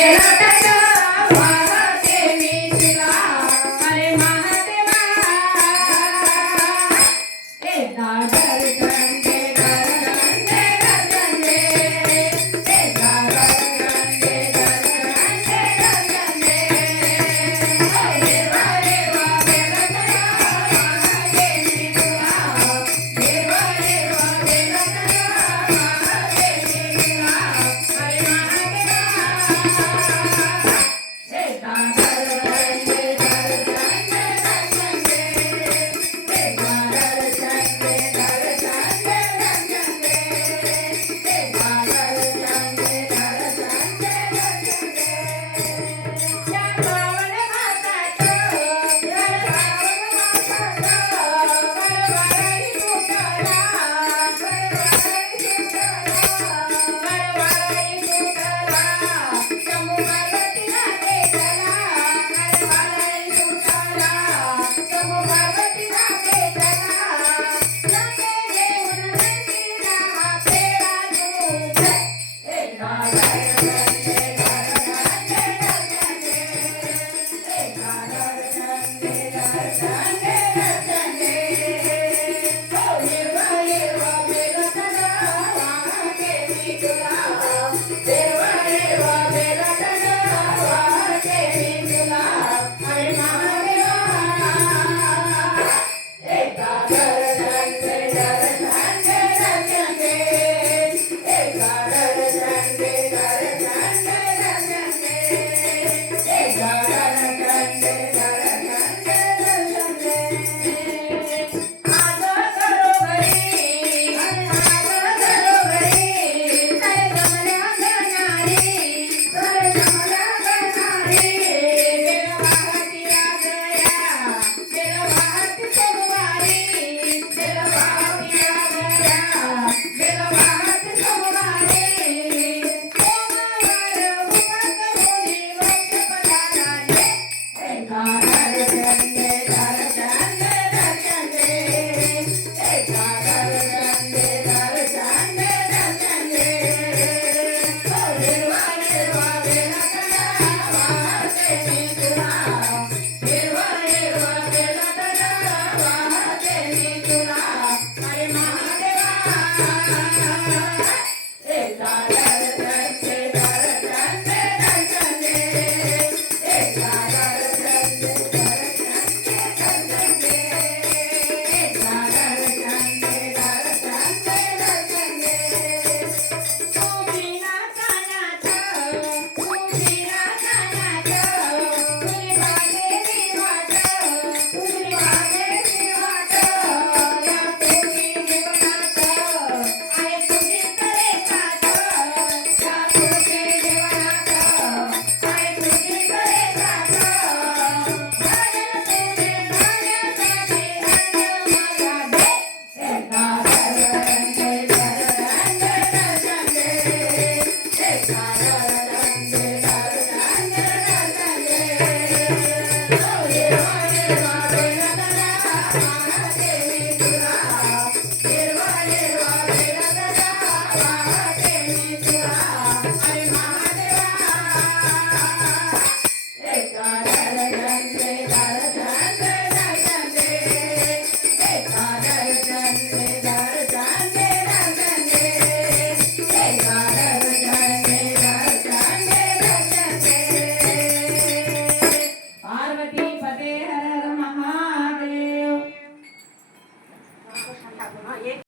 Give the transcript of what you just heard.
Thank you. I got it, I got it, I got it, I got it.